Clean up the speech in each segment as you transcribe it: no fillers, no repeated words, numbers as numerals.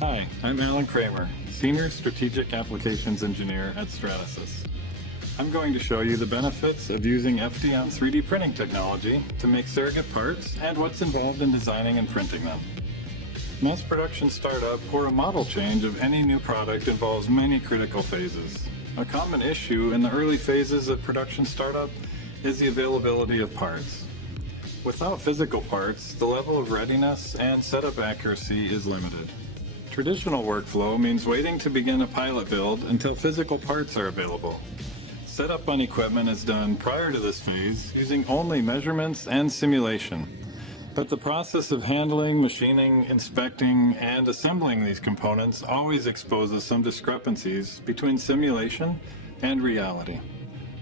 Hi, I'm Alan Kramer, Senior Strategic Applications Engineer at Stratasys. I'm going to show you the benefits of using FDM 3D printing technology to make surrogate parts and what's involved in designing and printing them. Mass production startup or a model change of any new product involves many critical phases. A common issue in the early phases of production startup is the availability of parts. Without physical parts, the level of readiness and setup accuracy is limited. Traditional workflow means waiting to begin a pilot build until physical parts are available. Setup on equipment is done prior to this phase using only measurements and simulation. But the process of handling, machining, inspecting, and assembling these components always exposes some discrepancies between simulation and reality.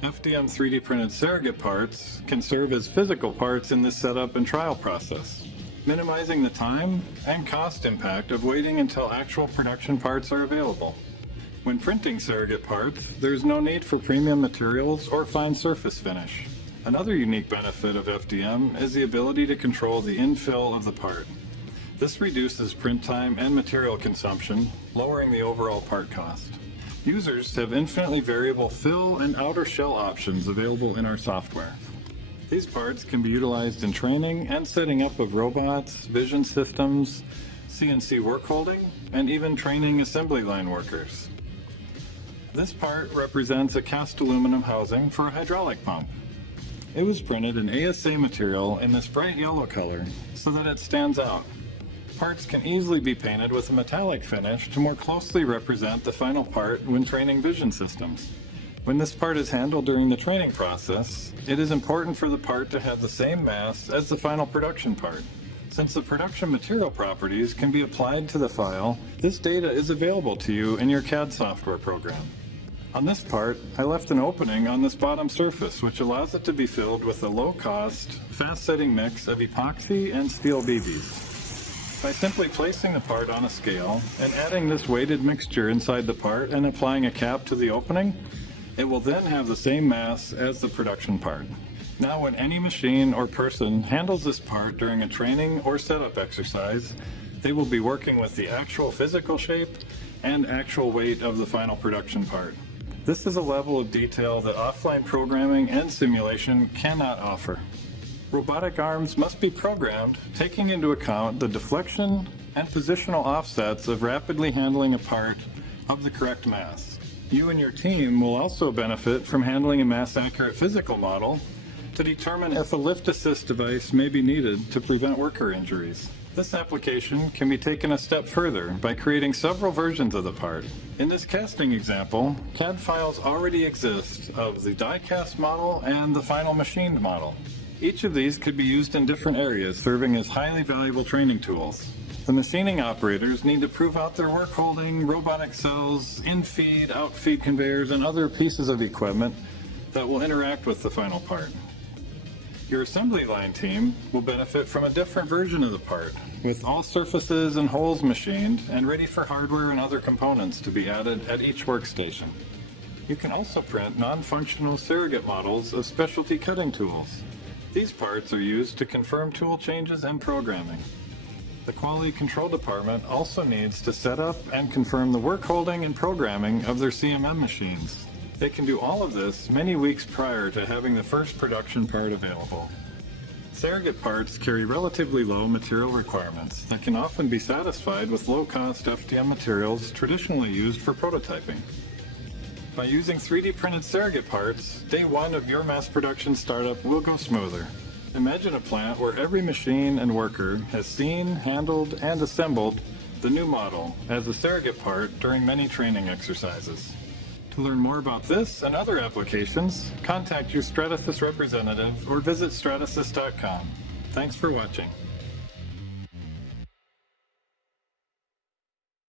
FDM 3D printed surrogate parts can serve as physical parts in this setup and trial process, minimizing the time and cost impact of waiting until actual production parts are available. When printing surrogate parts, there is no need for premium materials or fine surface finish. Another unique benefit of FDM is the ability to control the infill of the part. This reduces print time and material consumption, lowering the overall part cost. Users have infinitely variable fill and outer shell options available in our software. These parts can be utilized in training and setting up of robots, vision systems, CNC work holding, and even training assembly line workers. This part represents a cast aluminum housing for a hydraulic pump. It was printed in ASA material in this bright yellow color so that it stands out. Parts can easily be painted with a metallic finish to more closely represent the final part when training vision systems. When this part is handled during the training process, it is important for the part to have the same mass as the final production part. Since the production material properties can be applied to the file, this data is available to you in your CAD software program. On this part, I left an opening on this bottom surface which allows it to be filled with a low-cost, fast-setting mix of epoxy and steel BBs. By simply placing the part on a scale and adding this weighted mixture inside the part and applying a cap to the opening, it will then have the same mass as the production part. Now when any machine or person handles this part during a training or setup exercise, they will be working with the actual physical shape and actual weight of the final production part. This is a level of detail that offline programming and simulation cannot offer. Robotic arms must be programmed, taking into account the deflection and positional offsets of rapidly handling a part of the correct mass. You and your team will also benefit from handling a mass-accurate physical model to determine if a lift assist device may be needed to prevent worker injuries. This application can be taken a step further by creating several versions of the part. In this casting example, CAD files already exist of the die-cast model and the final machined model. Each of these could be used in different areas, serving as highly valuable training tools. The machining operators need to prove out their work holding, robotic cells, in-feed, out-feed conveyors, and other pieces of equipment that will interact with the final part. Your assembly line team will benefit from a different version of the part, with all surfaces and holes machined and ready for hardware and other components to be added at each workstation. You can also print non-functional surrogate models of specialty cutting tools. These parts are used to confirm tool changes and programming. The quality control department also needs to set up and confirm the work holding and programming of their CMM machines. They can do all of this many weeks prior to having the first production part available. Surrogate parts carry relatively low material requirements that can often be satisfied with low-cost FDM materials traditionally used for prototyping. By using 3D printed surrogate parts, day one of your mass production startup will go smoother. Imagine a plant where every machine and worker has seen, handled, and assembled the new model as a surrogate part during many training exercises. To learn more about this and other applications, contact your Stratasys representative or visit stratasys.com. Thanks for watching.